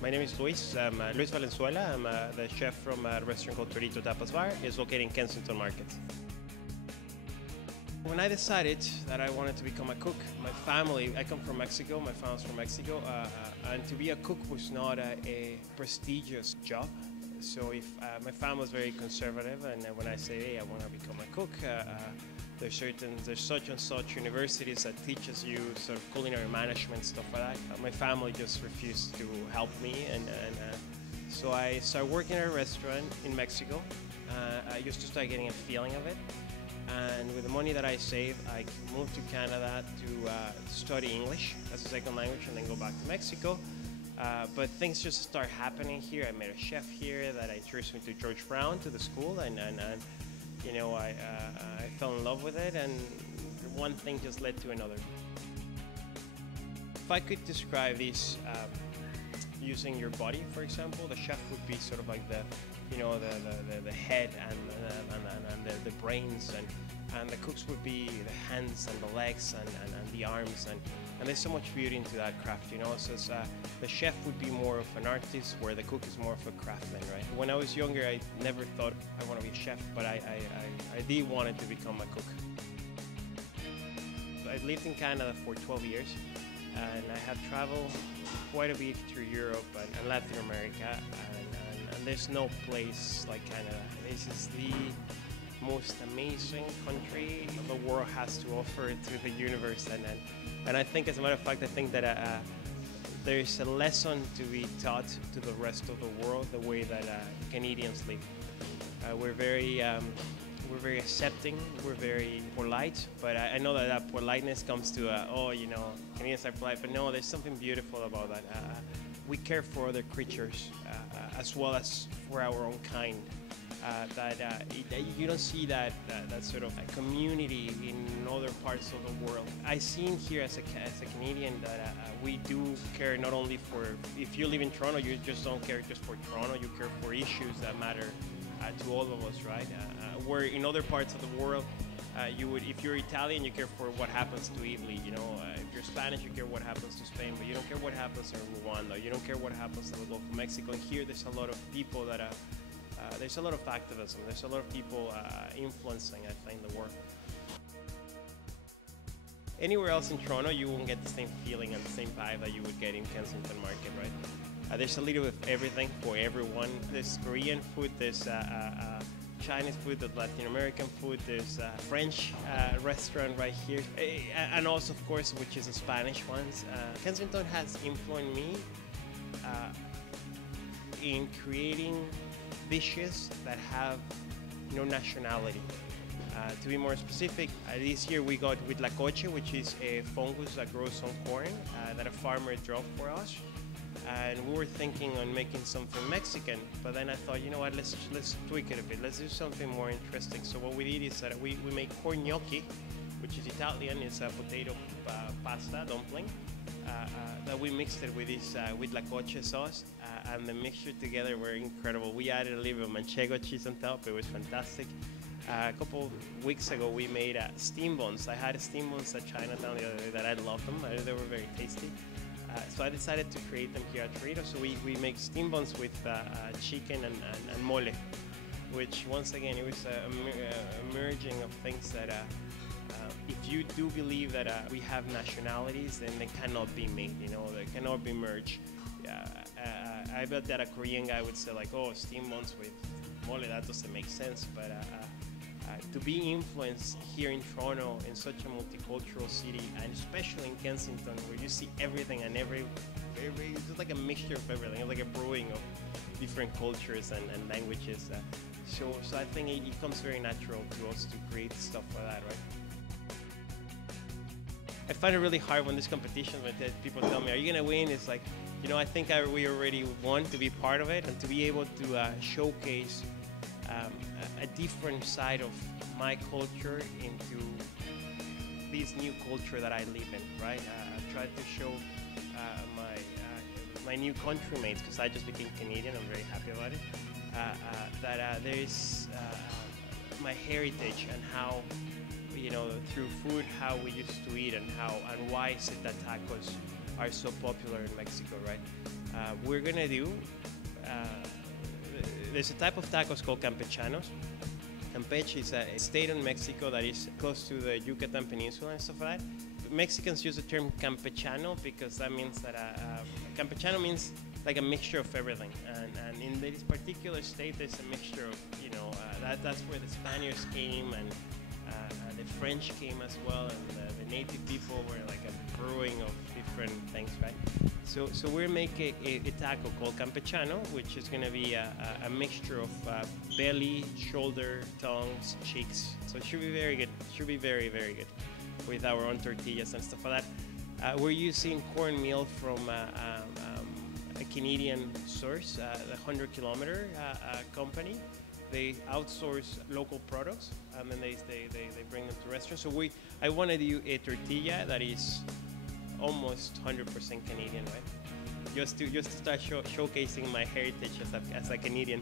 My name is Luis. I'm Luis Valenzuela. I'm the chef from a restaurant called Tapas Bar. It's located in Kensington Market. When I decided that I wanted to become a cook, my family, I come from Mexico, my family's from Mexico, and to be a cook was not a prestigious job. So if my family was very conservative, and when I say, hey, I want to become a cook, there's such and such universities that teaches you sort of culinary management, stuff like that. My family just refused to help me, and so I started working at a restaurant in Mexico. I used to start getting a feeling of it, and with the money that I saved, I moved to Canada to study English as a second language and then go back to Mexico. But things just start happening here. I met a chef here that introduced me to George Brown, to the school, and you know, I fell in love with it, and one thing just led to another. If I could describe this using your body, for example, the chef would be sort of like the, you know, the head and the brains, and the cooks would be the hands and the legs and the arms, and there's so much beauty into that craft, you know. So the chef would be more of an artist, where the cook is more of a craftsman, right? When I was younger, I never thought I want to be a chef, but I did want to become a cook. I lived in Canada for 12 years, and I have traveled quite a bit through Europe and Latin America, and there's no place like Canada. This is the most amazing country the world has to offer to the universe, and I think, as a matter of fact, I think that there's a lesson to be taught to the rest of the world, the way that Canadians live. We're very accepting, we're very polite, but I know that politeness comes to, oh, you know, Canadians are polite, but no, there's something beautiful about that. We care for other creatures as well as for our own kind. You don't see that sort of a community in other parts of the world. I seen here as a Canadian that we do care not only for, if you live in Toronto, you just don't care just for Toronto, you care for issues that matter to all of us, right? Where in other parts of the world, if you're Italian, you care for what happens to Italy, you know. If you're Spanish, you care what happens to Spain, but you don't care what happens in Rwanda, you don't care what happens in the Gulf of Mexico. And here there's a lot of people that there's a lot of activism, there's a lot of people influencing, I think, the work. Anywhere else in Toronto, you won't get the same feeling and the same vibe that you would get in Kensington Market, right? There's a little bit of everything for everyone. There's Korean food, there's Chinese food, there's Latin American food, there's a French restaurant right here, and also, of course, which is a Spanish one. Kensington has influenced me in creating dishes that have no nationality. To be more specific, this year we got with huitlacoche, which is a fungus that grows on corn that a farmer dropped for us. And we were thinking on making something Mexican, but then I thought, you know what, let's tweak it a bit. Let's do something more interesting. So what we did is that we make corn gnocchi, which is Italian. It's a potato pasta dumpling. That we mixed it with this huitlacoche sauce, and the mixture together were incredible. We added a little bit of manchego cheese on top. It was fantastic. A couple weeks ago, we made steam buns. I had steam buns at Chinatown the other day that I loved them. They were very tasty. So I decided to create them here at Torito. So we make steam buns with chicken and mole, which, once again, it was a merging of things that if you do believe that we have nationalities, then they cannot be made, you know, they cannot be merged. I bet that a Korean guy would say, like, oh, steam buns with mole, that doesn't make sense. But to be influenced here in Toronto, in such a multicultural city, and especially in Kensington, where you see everything and it's just like a mixture of everything. It's like a brewing of different cultures and languages. So I think it comes very natural to us to create stuff like that, right? I find it really hard when there's competition, when people tell me, are you going to win? It's like, you know, I think we already won to be part of it, and to be able to showcase a different side of my culture into this new culture that I live in, right? I tried to show my new countrymates, because I just became Canadian, I'm very happy about it, that there's my heritage and how, you know, through food, how we used to eat and why is it that tacos are so popular in Mexico, right? We're gonna do, there's a type of tacos called campechanos. Campeche is a state in Mexico that is close to the Yucatan Peninsula and stuff like that. Mexicans use the term campechano because that means that campechano means like a mixture of everything. And in this particular state, there's a mixture of, that's where the Spaniards came and the French came as well, and the native people were like a brewing of different things, right? So we're making a taco called campechano, which is going to be a mixture of belly, shoulder, tongues, cheeks. So it should be very good. Should be very, very good with our own tortillas and stuff like that. We're using cornmeal from a Canadian source, the 100 Kilometer company. They outsource local products, and then they bring them to restaurants. So I wanted to do a tortilla that is almost 100% Canadian, right? Just to start showcasing my heritage as a Canadian.